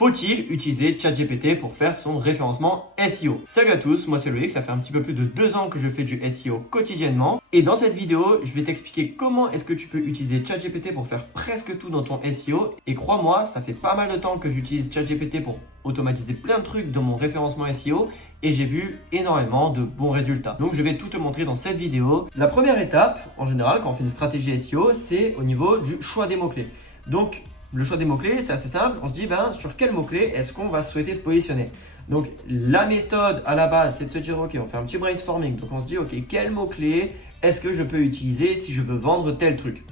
Faut-il utiliser ChatGPT pour faire son référencement SEO? Salut à tous, moi c'est Loïc, ça fait un petit peu plus de 2 ans que je fais du SEO quotidiennement. Et dans cette vidéo, je vais t'expliquer comment est-ce que tu peux utiliser ChatGPT pour faire presque tout dans ton SEO. Et crois-moi, ça fait pas mal de temps que j'utilise ChatGPT pour automatiser plein de trucs dans mon référencement SEO et j'ai vu énormément de bons résultats. Donc je vais tout te montrer dans cette vidéo. La première étape, en général, quand on fait une stratégie SEO, c'est au niveau du choix des mots-clés. Donc le choix des mots-clés, c'est assez simple. On se dit, sur quels mots-clés est-ce qu'on va souhaiter se positionner? Donc, la méthode à la base, c'est de se dire, OK, on fait un petit brainstorming. Donc, on se dit, OK, quels mots-clés est-ce que je peux utiliser si je veux vendre tel truc?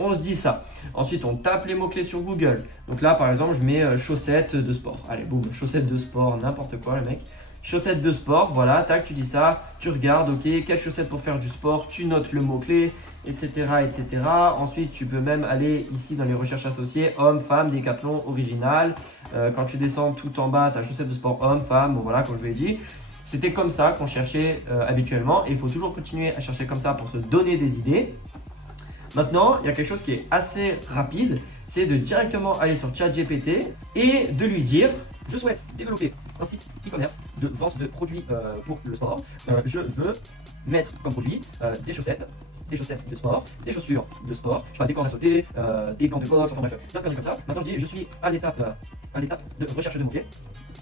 On se dit ça. Ensuite, on tape les mots-clés sur Google. Donc là, par exemple, je mets chaussettes de sport. Allez, boum, chaussettes de sport, n'importe quoi, le mec. Chaussettes de sport, voilà, tac, tu dis ça, tu regardes, ok, quelles chaussettes pour faire du sport, tu notes le mot-clé, etc., etc. Ensuite, tu peux même aller ici dans les recherches associées, homme, femme, décathlon, original. Quand tu descends tout en bas, tu as chaussettes de sport, homme, femme, bon, voilà, comme je l'ai dit. C'était comme ça qu'on cherchait habituellement et il faut toujours continuer à chercher comme ça pour se donner des idées. Maintenant, il y a quelque chose qui est assez rapide, c'est de directement aller sur ChatGPT et de lui dire: je souhaite développer un site e-commerce de vente de produits pour le sport. Je veux mettre comme produit des chaussettes de sport, des chaussures de sport, je sais pas, des cordes à sauter, des gants de boxe, enfin bref, plein de conneries comme ça. Maintenant je dis, je suis à l'étape de recherche de mots-clés.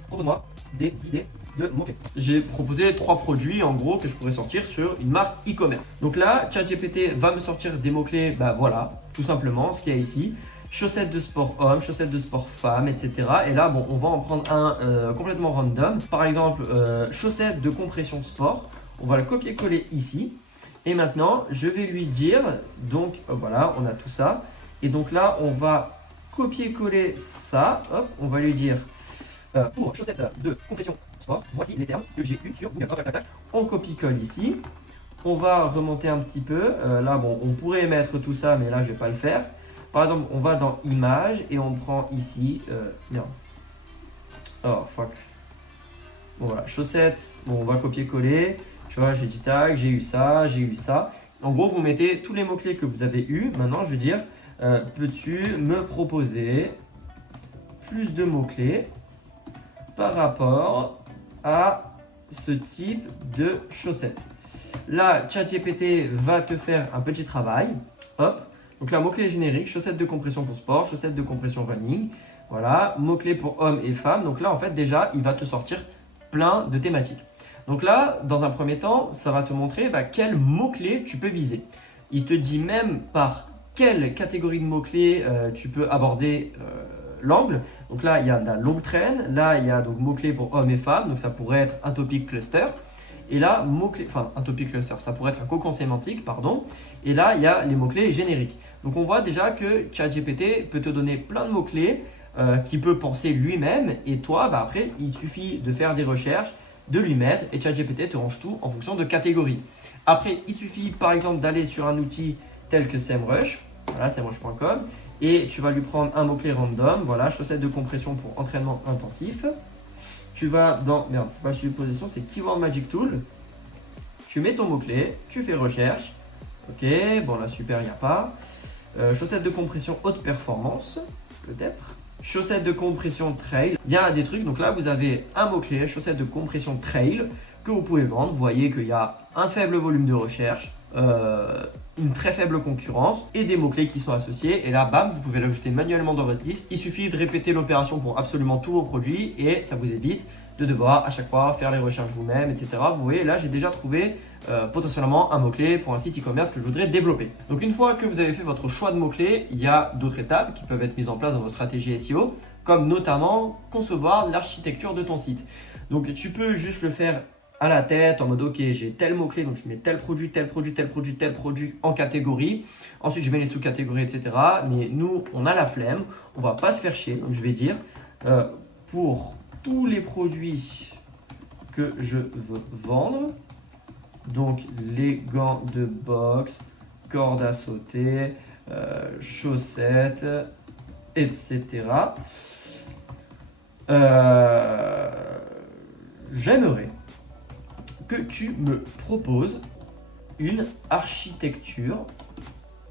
Propose-moi des idées de mots-clés. J'ai proposé 3 produits en gros que je pourrais sortir sur une marque e-commerce. Donc là, ChatGPT va me sortir des mots-clés, voilà, tout simplement ce qu'il y a ici. Chaussettes de sport homme, chaussettes de sport femme, etc. Et là, bon, on va en prendre un complètement random. Par exemple, chaussettes de compression sport. On va le copier-coller ici. Et maintenant, je vais lui dire, donc voilà, on a tout ça. Et donc là, on va copier-coller ça. Hop, on va lui dire pour chaussettes de compression sport, voici les termes que j'ai eu sur Google. On copie-colle ici. On va remonter un petit peu. Là, bon, on pourrait mettre tout ça, mais là, je ne vais pas le faire. Par exemple, on va dans Images et on prend ici. Non. Oh, fuck. Bon, voilà. Chaussettes. Bon, on va copier-coller. Tu vois, j'ai dit tag, j'ai eu ça, j'ai eu ça. En gros, vous mettez tous les mots-clés que vous avez eus. Maintenant, je veux dire, peux-tu me proposer plus de mots-clés par rapport à ce type de chaussettes? Là, ChatGPT va te faire un petit travail. Hop. Donc là, mot-clé générique, chaussettes de compression pour sport, chaussettes de compression running. Voilà, mots-clés pour hommes et femmes. Donc là, en fait, déjà, il va te sortir plein de thématiques. Donc là, dans un premier temps, ça va te montrer quels mots-clés tu peux viser. Il te dit même par quelle catégorie de mots-clés tu peux aborder l'angle. Donc là, il y a de la longue traîne. Là, il y a donc mots-clés pour hommes et femmes. Donc ça pourrait être un topic cluster. Et là, mots-clés, enfin un topic cluster, ça pourrait être un cocon sémantique, pardon. Et là, il y a les mots-clés génériques. Donc on voit déjà que ChatGPT peut te donner plein de mots-clés qu'il peut penser lui-même. Et toi, après, il suffit de faire des recherches, de lui mettre et ChatGPT te range tout en fonction de catégories. Après, il suffit par exemple d'aller sur un outil tel que SEMrush, voilà, semrush.com, et tu vas lui prendre un mot-clé random, voilà, chaussettes de compression pour entraînement intensif. Tu vas dans, merde, c'est pas supposition, c'est Keyword Magic Tool. Tu mets ton mot-clé, tu fais recherche. Ok, bon là super, il n'y a pas. Chaussettes de compression haute performance, peut-être. Chaussettes de compression trail. Il y a des trucs, donc là vous avez un mot-clé, chaussettes de compression trail, que vous pouvez vendre. Vous voyez qu'il y a un faible volume de recherche, une très faible concurrence et des mots-clés qui sont associés. Et là, bam, vous pouvez l'ajouter manuellement dans votre liste. Il suffit de répéter l'opération pour absolument tous vos produits et ça vous évite de devoir à chaque fois faire les recherches vous-même, etc. Vous voyez, là, j'ai déjà trouvé potentiellement un mot-clé pour un site e-commerce que je voudrais développer. Donc, une fois que vous avez fait votre choix de mots-clés, il y a d'autres étapes qui peuvent être mises en place dans votre stratégie SEO, comme notamment concevoir l'architecture de ton site. Donc, tu peux juste le faire à la tête en mode ok, j'ai tel mot-clé, donc je mets tel produit, tel produit, tel produit, tel produit en catégorie. Ensuite, je mets les sous-catégories, etc. Mais nous, on a la flemme, on va pas se faire chier. Donc, je vais dire pour tous les produits que je veux vendre, donc les gants de boxe, cordes à sauter, chaussettes, etc. J'aimerais que tu me proposes une architecture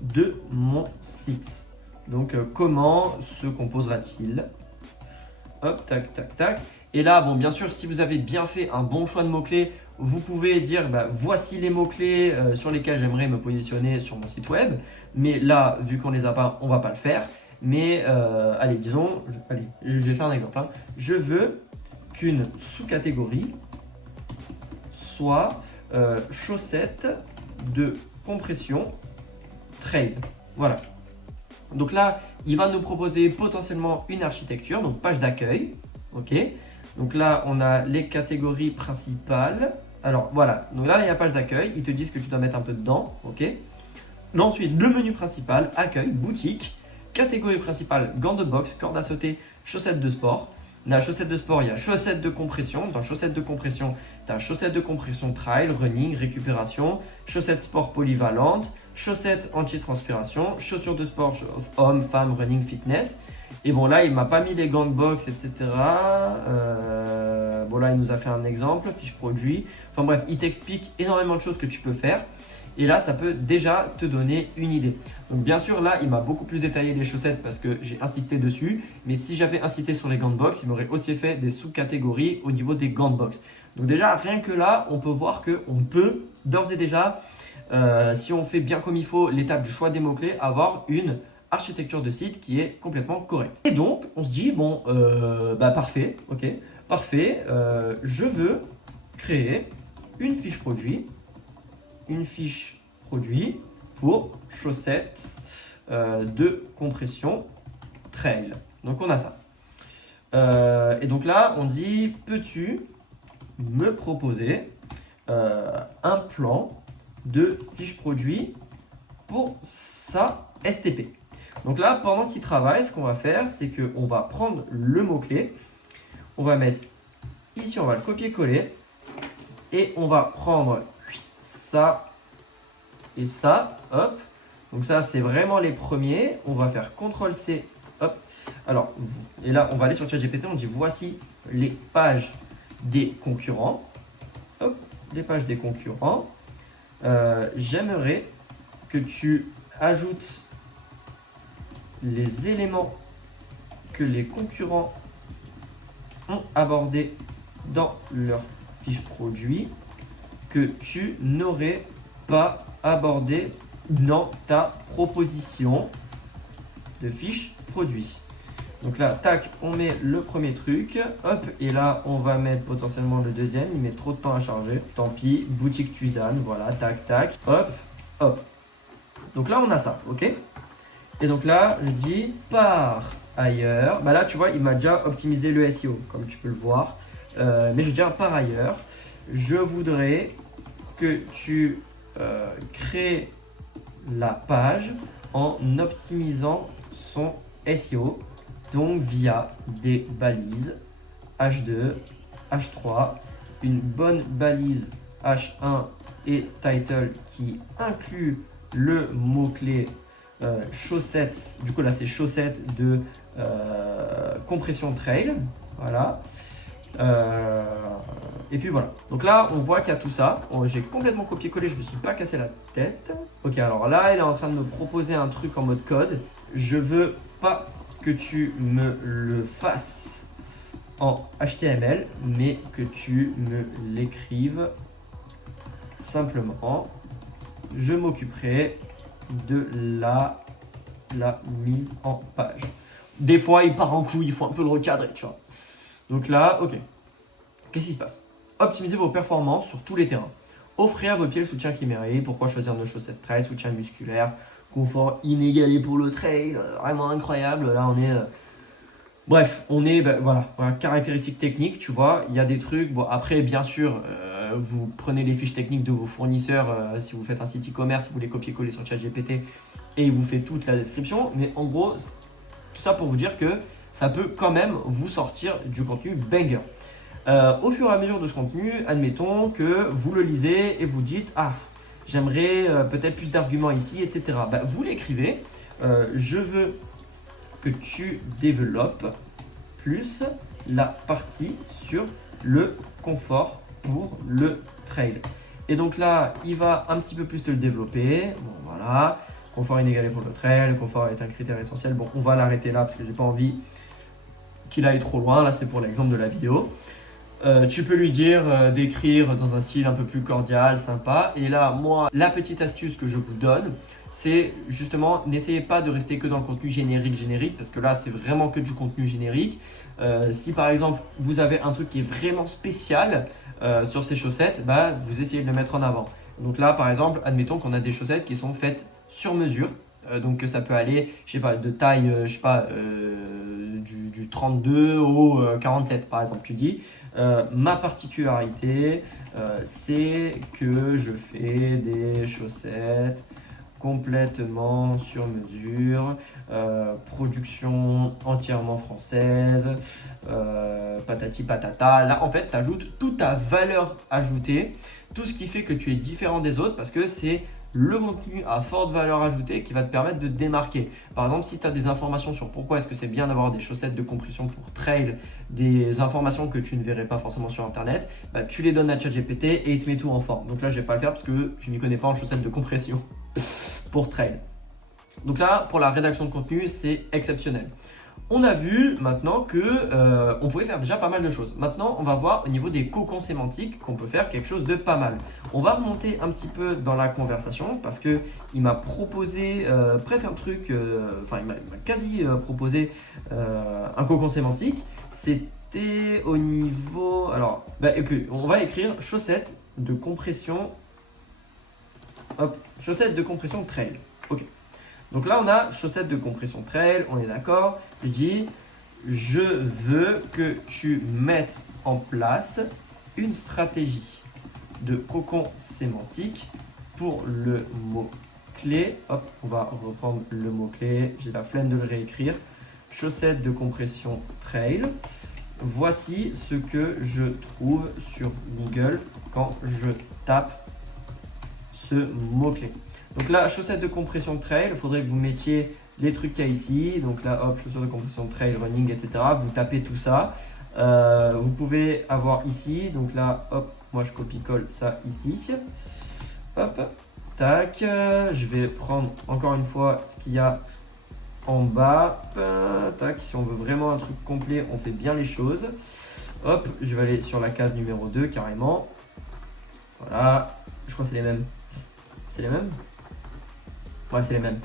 de mon site. Donc, comment se composera-t-il? Hop, tac, tac, tac. Et là, bon, bien sûr, si vous avez bien fait un bon choix de mots-clés, vous pouvez dire, voici les mots-clés sur lesquels j'aimerais me positionner sur mon site web. Mais là, vu qu'on les a pas, on va pas le faire. Mais allez, disons, je vais faire un exemple. Hein. Je veux qu'une sous-catégorie soit chaussettes de compression trail. Voilà. Donc là, il va nous proposer potentiellement une architecture, donc page d'accueil. Ok. Donc là, on a les catégories principales. Alors voilà, donc là, il y a page d'accueil. Ils te disent que tu dois mettre un peu dedans. Ok. Ensuite, le menu principal, accueil, boutique. Catégorie principale, gants de boxe, corde à sauter, chaussettes de sport. Dans la chaussette de sport, il y a chaussettes de compression. Dans chaussettes de compression, tu as chaussettes de compression trail, running, récupération, chaussettes sport polyvalentes, chaussettes anti-transpiration, chaussures de sport hommes, femmes, running, fitness. Et bon, là, il ne m'a pas mis les gants de boxe, etc. Bon, là, il nous a fait un exemple, fiche produit. Enfin bref, il t'explique énormément de choses que tu peux faire. Et là, ça peut déjà te donner une idée. Donc bien sûr, là, il m'a beaucoup plus détaillé les chaussettes parce que j'ai insisté dessus. Mais si j'avais insisté sur les gants de boxe, il m'aurait aussi fait des sous-catégories au niveau des gants de boxe. Donc déjà, rien que là, on peut voir qu'on peut d'ores et déjà, si on fait bien comme il faut l'étape du choix des mots-clés, avoir une architecture de site qui est complètement correcte. Et donc, on se dit, bon, parfait, ok, parfait, je veux créer une fiche produit pour chaussettes de compression trail. Donc on a ça. Et donc là, on dit, peux-tu me proposer un plan de fiche produit pour sa STP. Donc là, pendant qu'il travaille, ce qu'on va faire, c'est qu'on va prendre le mot-clé, on va mettre ici, on va le copier-coller et on va prendre ça et ça, hop. Donc ça, c'est vraiment les premiers. On va faire CTRL-C, hop. Alors, et là, on va aller sur ChatGPT, on dit voici les pages des concurrents. Hop, les pages des concurrents. J'aimerais que tu ajoutes les éléments que les concurrents ont abordés dans leur fiche produit que tu n'aurais pas abordé dans ta proposition de fiche produit. Donc là, tac, on met le premier truc, hop, et là, on va mettre potentiellement le deuxième. Il met trop de temps à charger. Tant pis, boutique Tuzan, voilà, tac, tac, hop, hop. Donc là, on a ça, ok? Et donc là, je dis par ailleurs. Bah là, tu vois, il m'a déjà optimisé le SEO, comme tu peux le voir. Mais je dis par ailleurs, je voudrais que tu crées la page en optimisant son SEO. Donc via des balises H2, H3, une bonne balise H1 et title qui inclut le mot-clé chaussettes. Du coup là c'est chaussettes de compression trail. Voilà. Et puis voilà. Donc là on voit qu'il y a tout ça. J'ai complètement copié-collé, je me suis pas cassé la tête. Ok, alors là il est en train de me proposer un truc en mode code. Je veux pas que tu me le fasses en HTML, mais que tu me l'écrives simplement. Je m'occuperai de la mise en page. Des fois, il part en couille, il faut un peu le recadrer, tu vois. Donc là, ok. Qu'est-ce qui se passe? Optimisez vos performances sur tous les terrains. Offrez à vos pieds le soutien qu'ils méritent. Pourquoi choisir nos chaussettes trail, soutien musculaire, confort inégalé pour le trail, vraiment incroyable. Là, on est... Bref, on est... voilà, caractéristiques techniques, tu vois. Il y a des trucs... Bon, après, bien sûr, vous prenez les fiches techniques de vos fournisseurs. Si vous faites un site e-commerce, vous les copiez-coller sur ChatGPT et il vous fait toute la description. Mais en gros, tout ça pour vous dire que ça peut quand même vous sortir du contenu banger. Au fur et à mesure de ce contenu, admettons que vous le lisez et vous dites « Ah, j'aimerais peut-être plus d'arguments ici, etc. » Vous l'écrivez. Je veux que tu développes plus la partie sur le confort pour le trail. Et donc là, il va un petit peu plus te le développer. Bon, voilà. Confort inégalé pour le trail. Le confort est un critère essentiel. Bon, on va l'arrêter là parce que j'ai pas envie qu'il aille trop loin. Là, c'est pour l'exemple de la vidéo. Tu peux lui dire d'écrire dans un style un peu plus cordial, sympa. Et là, moi, la petite astuce que je vous donne, c'est justement, n'essayez pas de rester que dans le contenu générique, parce que là, c'est vraiment que du contenu générique. Si par exemple, vous avez un truc qui est vraiment spécial sur ces chaussettes, bah, vous essayez de le mettre en avant. Donc là, par exemple, admettons qu'on a des chaussettes qui sont faites sur mesure. Donc ça peut aller, je sais pas, de taille, je sais pas, du 32 au 47 par exemple. Tu dis, ma particularité, c'est que je fais des chaussettes complètement sur mesure, production entièrement française, patati patata. Là, en fait, tu ajoutes toute ta valeur ajoutée, tout ce qui fait que tu es différent des autres parce que c'est le contenu à forte valeur ajoutée qui va te permettre de te démarquer. Par exemple, si tu as des informations sur pourquoi est-ce que c'est bien d'avoir des chaussettes de compression pour trail, des informations que tu ne verrais pas forcément sur internet, bah, tu les donnes à ChatGPT et il te met tout en forme. Donc là, je ne vais pas le faire parce que je ne m'y connais pas en chaussettes de compression pour trail. Donc ça, pour la rédaction de contenu, c'est exceptionnel. On a vu maintenant que on pouvait faire déjà pas mal de choses. Maintenant, on va voir au niveau des cocons sémantiques qu'on peut faire quelque chose de pas mal. On va remonter un petit peu dans la conversation parce que il m'a proposé presque un truc, enfin il m'a quasi proposé un cocon sémantique. C'était au niveau, alors, okay, on va écrire chaussettes de compression. Hop, chaussettes de compression trail. Ok. Donc là, on a chaussettes de compression trail, on est d'accord. Je dis, je veux que tu mettes en place une stratégie de cocon sémantique pour le mot-clé. Hop, on va reprendre le mot-clé. J'ai la flemme de le réécrire. Chaussettes de compression trail. Voici ce que je trouve sur Google quand je tape ce mot-clé. Donc là, chaussettes de compression trail, il faudrait que vous mettiez les trucs qu'il y a ici. Donc là, hop, chaussures de compression trail, running, etc. Vous tapez tout ça. Vous pouvez avoir ici. Donc là, hop, moi je copie-colle ça ici. Hop, tac. Je vais prendre encore une fois ce qu'il y a en bas. Tac, si on veut vraiment un truc complet, on fait bien les choses. Hop, je vais aller sur la case numéro 2 carrément. Voilà, je crois que c'est les mêmes. C'est les mêmes? Ouais, c'est les mêmes.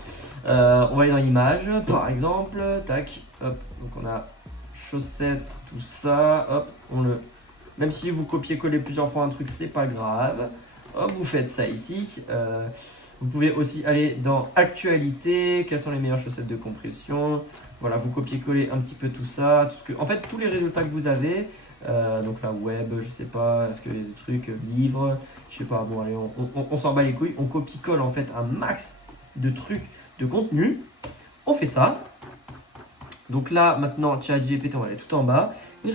On va aller dans l'image, par exemple. Tac, hop. Donc on a chaussettes, tout ça. Hop, même si vous copiez-collez plusieurs fois un truc, c'est pas grave. Hop, vous faites ça ici. Vous pouvez aussi aller dans actualité. Quelles sont les meilleures chaussettes de compression? Voilà, vous copiez-collez un petit peu tout ça. En fait, tous les résultats que vous avez. Donc là, web, je sais pas, est-ce que les trucs, livres, je sais pas, bon allez, on s'en bat les couilles, on copie-colle en fait un max de trucs, de contenu, on fait ça. Donc là, maintenant, ChatGPT, on va aller tout en bas, une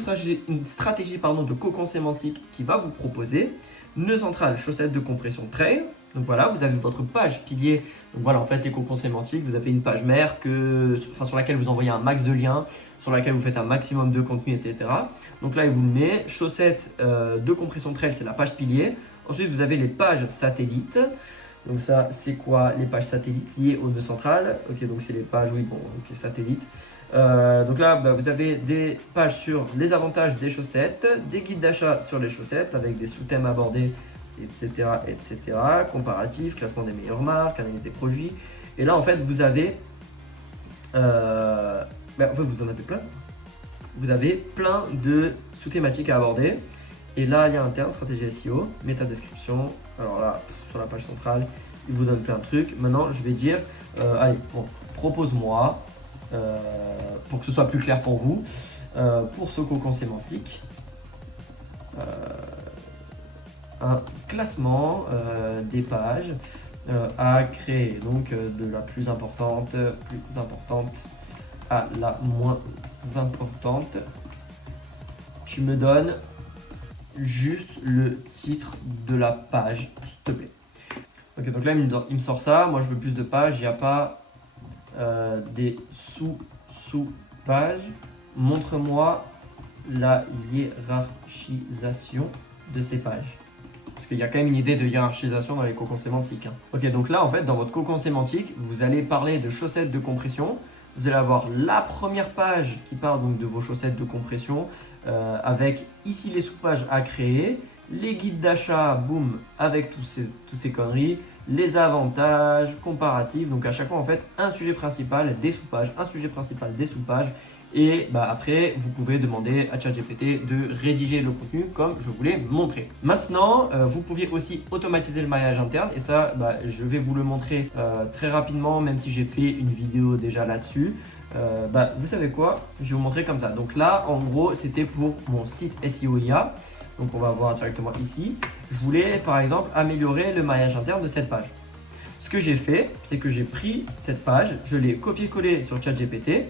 stratégie de cocon sémantique qui va vous proposer nœud central, chaussettes de compression trail. Donc voilà, vous avez votre page pilier. Donc voilà, en fait, les cocons sémantiques, vous avez une page mère sur laquelle vous envoyez un max de liens, sur laquelle vous faites un maximum de contenu, etc. Donc là, il vous le met. Chaussettes de compression trail, c'est la page pilier. Ensuite, vous avez les pages satellites. Donc ça, c'est quoi les pages satellites liées au nœud central? Ok, donc c'est les pages, oui, bon, ok, satellites. Donc là, vous avez des pages sur les avantages des chaussettes, des guides d'achat sur les chaussettes avec des sous-thèmes abordés, etc., etc. Comparatif, classement des meilleures marques, analyse des produits. Et là, en fait, vous avez... en fait, vous en avez plein. Vous avez plein de sous-thématiques à aborder. Et là, lien interne, stratégie SEO, méta description. Alors là, sur la page centrale, il vous donne plein de trucs. Maintenant, je vais dire, allez, bon, propose-moi, pour que ce soit plus clair pour vous, pour ce cocon sémantique, un classement des pages à créer. Donc, de la plus importante à la moins importante. Tu me donnes juste le titre de la page, s'il te plaît. Ok, donc là, il me sort ça. Moi, je veux plus de pages. Il n'y a pas des sous-pages. Montre-moi la hiérarchisation de ces pages. Parce qu'il y a quand même une idée de hiérarchisation dans les cocons sémantiques. Ok, donc là, en fait, dans votre cocon sémantique, vous allez parler de chaussettes de compression. vous allez avoir la première page qui parle donc de vos chaussettes de compression avec ici les sous-pages à créer, les guides d'achat, boum, avec tous ces conneries, les avantages, comparatifs. Donc à chaque fois en fait un sujet principal, des sous-pages, un sujet principal, des sous-pages. Et après, vous pouvez demander à ChatGPT de rédiger le contenu comme je vous l'ai montré. Maintenant, vous pouvez aussi automatiser le maillage interne. Et ça, je vais vous le montrer très rapidement, même si j'ai fait une vidéo déjà là-dessus. Vous savez quoi? Je vais vous montrer comme ça. Donc là, en gros, c'était pour mon site SEO IA. Donc on va voir directement ici. Je voulais, par exemple, améliorer le maillage interne de cette page. Ce que j'ai fait, c'est que j'ai pris cette page, je l'ai copié-collé sur ChatGPT.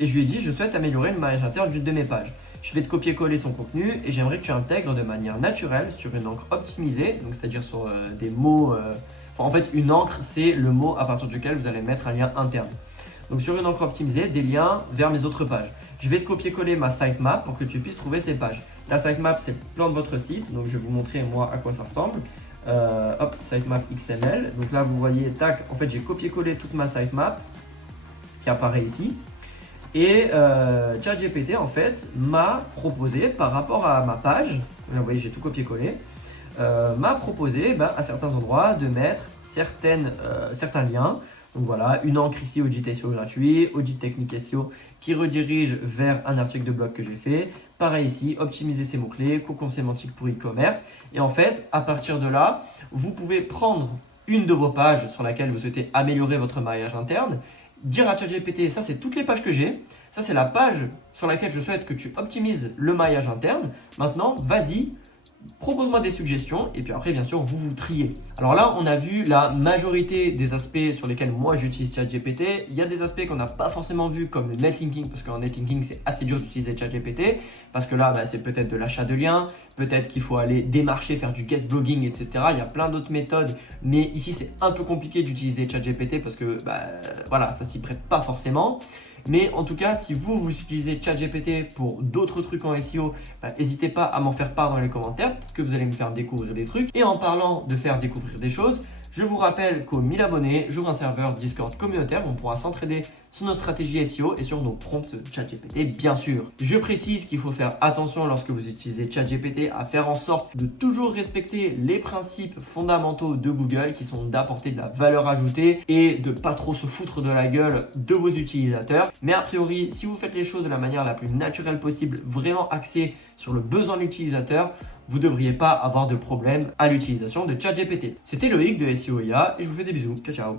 Et je lui ai dit, je souhaite améliorer le maillage interne d'une de mes pages. Je vais te copier-coller son contenu et j'aimerais que tu intègres de manière naturelle sur une encre optimisée, donc c'est-à-dire sur des mots. En fait, une encre, c'est le mot à partir duquel vous allez mettre un lien interne. Donc sur une encre optimisée, des liens vers mes autres pages. Je vais te copier-coller ma sitemap pour que tu puisses trouver ces pages. La sitemap, c'est le plan de votre site, donc je vais vous montrer moi à quoi ça ressemble. Sitemap XML. Donc là, vous voyez, tac, en fait, j'ai copié-collé toute ma sitemap qui apparaît ici. Et ChatGPT en fait m'a proposé par rapport à ma page, vous voyez j'ai tout copié-collé, m'a proposé à certains endroits de mettre certains liens. Donc voilà, une encre ici audit SEO gratuit, audit technique SEO qui redirige vers un article de blog que j'ai fait. Pareil ici, optimiser ses mots-clés, cocon sémantique pour e-commerce. Et en fait, à partir de là, vous pouvez prendre une de vos pages sur laquelle vous souhaitez améliorer votre maillage interne, dire à ChatGPT, ça c'est toutes les pages que j'ai, ça c'est la page sur laquelle je souhaite que tu optimises le maillage interne. Maintenant, vas-y, propose-moi des suggestions et puis après bien sûr vous triez. Alors là on a vu la majorité des aspects sur lesquels moi j'utilise ChatGPT. Il y a des aspects qu'on n'a pas forcément vu comme le netlinking, parce qu'en netlinking c'est assez dur d'utiliser ChatGPT parce que là c'est peut-être de l'achat de liens, peut-être qu'il faut aller démarcher, faire du guest blogging, etc. Il y a plein d'autres méthodes, mais ici c'est un peu compliqué d'utiliser ChatGPT parce que voilà, ça s'y prête pas forcément. Mais en tout cas, si vous utilisez ChatGPT pour d'autres trucs en SEO, n'hésitez pas à m'en faire part dans les commentaires, parce que vous allez me faire découvrir des trucs. Et en parlant de faire découvrir des choses, je vous rappelle qu'aux 1000 abonnés, j'ouvre un serveur Discord communautaire où on pourra s'entraider sur nos stratégies SEO et sur nos prompts ChatGPT, bien sûr. Je précise qu'il faut faire attention lorsque vous utilisez ChatGPT à faire en sorte de toujours respecter les principes fondamentaux de Google qui sont d'apporter de la valeur ajoutée et de pas trop se foutre de la gueule de vos utilisateurs. Mais a priori, si vous faites les choses de la manière la plus naturelle possible, vraiment axée sur le besoin de l'utilisateur, vous ne devriez pas avoir de problème à l'utilisation de ChatGPT. C'était Loïc de SEO IA et je vous fais des bisous. Ciao, ciao.